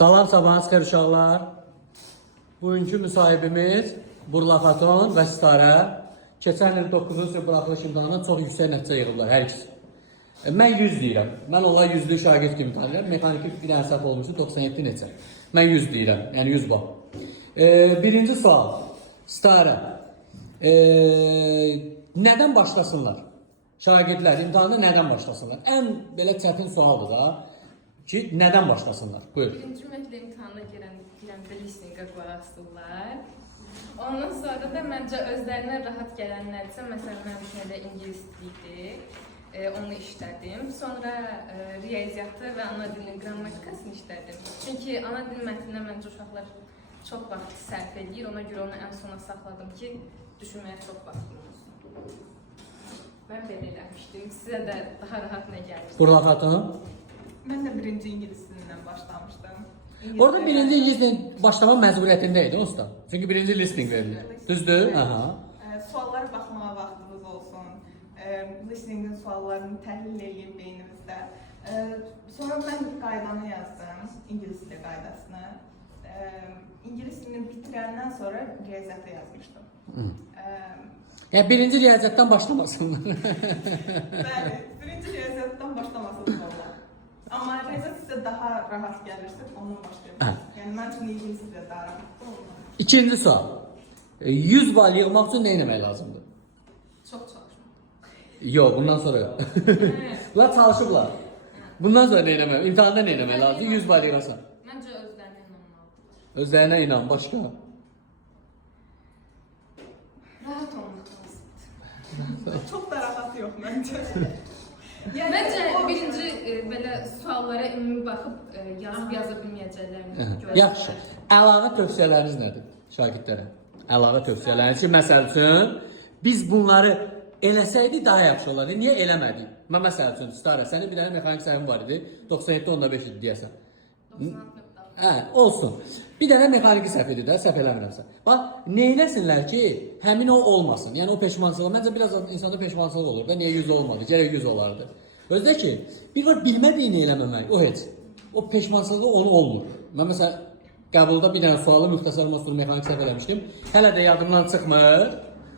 Salam sabahınız xeyir uşaqlar. Bugünkü müsahibimiz Burla Xaton və Sitarə keçən il 9-cu sinif buraxılış imtahanından çox yüksək nəticə yığıblar hər ikisi. Mən 100 deyirəm. Mən onlara 100-lü şagird kimi tanıyıram. Mexaniki bir dənə səhv olmuşdu 97 neçə. Mən 100 deyirəm. Yəni 100 bal. Birinci sual. Sitarə. Nədən başlasınlar? Şagirdlər imtahanı nədən başlasınlar? Ən belə çətin sualdır da ki, nədən başlasınlar? Buyur. Birinci ümumiyyətlə imtahana girəndə listeninqə qulaq asırlar. Ondan sonra da məncə özlərinə rahat gələnlərsə, məsələn, mən bir də ingilis diliydi, onu işlədim. Sonra riyaziyyatı və ana dilinin qrammatikasını işlədim. Çünki ana dil mətninə məncə uşaqlar çox vaxt sərf edir, ona görə onu ən sona saxladım ki, düşünməyə çox vaxtım olsun. Mən belə eləmişdim, sizə də daha rahat nə gəlmişdi? Burla Xaton. Mən də birinci ingilis dilindən başlamışdım. Orada birinci ingilis dilinin başlama məcburiyyətində idi usta. Çünki birinci listing verilir. Düzdür? Aha. Suallara baxmağa vaxtınız olsun. Listeningin suallarını təhlil edin beynimizdə. Sonra mən qaydanı yazdım, ingilis dili qaydasını. İngilis dilini bitirəndən sonra riyaziyyatı yazmışdım. Yəni birinci riyaziyyatdan başlamasınlar. Bəli, birinci riyaziyyatdan başlamasınız olar. Amma riyaziyyat isə daha rahat gəlirsə, ondan başlayalım. Yəni mən üçün ingilis dili daha rahat olmalı. İkinci sual. 100 bal yığmaq üçün nə etmək lazımdır? Çox çalışdım. Yox, bundan sonra yox. Bunlar çalışıblar. Bundan sonra nə etmək? İmtahanda nə etmək lazımdır? 100 bal yığasan. Məncə özlərinə inanmalıdır. Özlərinə inan, başqa. Rahat olmaq lazımdır. Çox da rahat yox məncə. Məncə birinci belə suallara ümumi baxıb yaza bilməyəcəklərini görürlər. Yaxşı. Əlavə tövsiyələriniz nədir şagirdlərə? Əlavə tövsiyələriniz ki, məsəl üçün biz bunları eləsəydik daha yaxşı olardı. Niyə eləmədik? Mən məsəl üçün Sitarə, sənin bir dənə mexanik səhvin var idi. 97.5 idi deyəsən. 96.5. Olsun. Bir dənə mexaniki səhv idi də, səhv eləmirəmsə. Bax, neyləsinlər ki, həmin o olmasın. Yəni o peşmançılıq, məncə biraz insanda peşmançılıq olur da, niyə 100 olmadı? Gərək 100 olardı. Özdə ki, bir var bilmədiyini eləməmək, o heç. O peşmançılığı onu olmur. Mən məsələn qəbulda bir dənə sualı müxtəsər mastur mexanik səhv eləmişdim. Hələ də yadımdan çıxmır.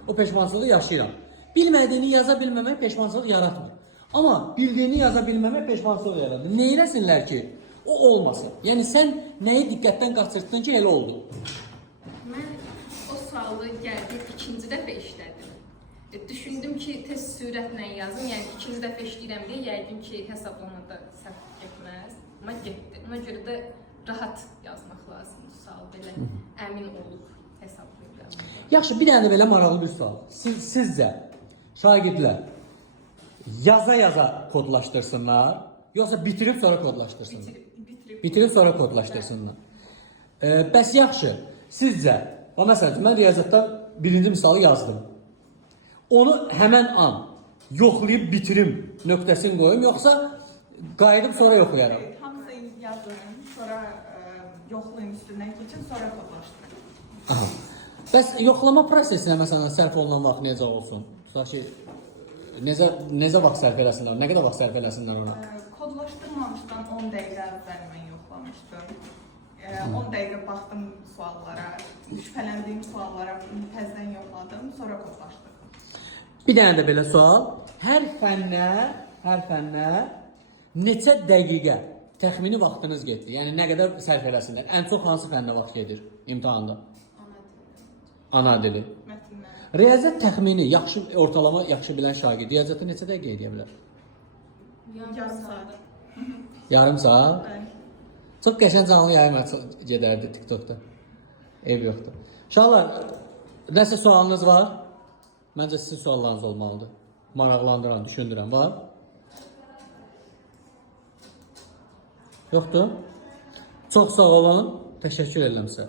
O peşmançılığı yaşayıram. Bilmədiyini yaza bilməmək peşmançılıq yaratmır. Amma bildiyini yaza bilməmək peşmançılıq yaradır. Neyləsinlər ki, o olmasın. Yəni sən nəyi diqqətdən qaçırtdın ki, elə oldu? Mən o sualı gəldim, ikinci dəfə işlədim. Düşündüm ki, tez sürətlə yazım, yəni ikinci dəfə işləyirəm deyə, yəqin ki, hesablamada səhv getməz. Amma getdi. Ona görə də rahat yazmaq lazımdır sual, belə əmin olub hesablayıb yazmaq. Yaxşı, bir dənə də belə maraqlı bir sual. Sizcə şagirdlər yaza kodlaşdırsınlar, yoxsa bitirib sonra kodlaşdırsınlar? Bitirib sonra kodlaşdırsınlar. Bəs yaxşı, sizcə, məsələn, mən riyaziyyatda birinci misalı yazdım. Onu həmən an yoxlayıb bitirim nöqtəsini qoyum, yoxsa qayıdıb sonra yoxlayaram? Hamısını yazın, sonra yoxlayın üstündən keçin, sonra kodlaşdırın. Aha. Bəs yoxlama prosesinə məsələn sərf olunan vaxt necə olsun? Tutaq ki, necə vaxt sərf eləsinlər, nə qədər vaxt sərf eləsinlər ona? Kodlaşdırmamışdan 10 dəqiqə əvvəl mən yoxlamışdım. 10 dəqiqə baxdım suallara, şübhələndiyim suallara təzədən yoxladım, sonra kodlaşdırdım. Bir dənə də belə sual. Hər fənnə neçə dəqiqə təxmini vaxtınız getdi? Yəni nə qədər sərf eləsinlər? Ən çox hansı fənnə vaxt gedir imtahanda? Ana dili. Mətnlər. Riyaziyyat təxmini, ortalama yaxşı bilən şagird riyaziyyatı neçə dəqiqə edə bilər? Yarım saat. Yarım saat? Bəli. Çox qəşəng canlı yayım gedərdi TikTokda. Ev yoxdur. Uşaqlar, nəsə sualınız var? Məncə sizin suallarınız olmalıdır. Maraqlandıran, düşündürən var? Yoxdur? Çox sağ olun. Təşəkkür edirəm sizə.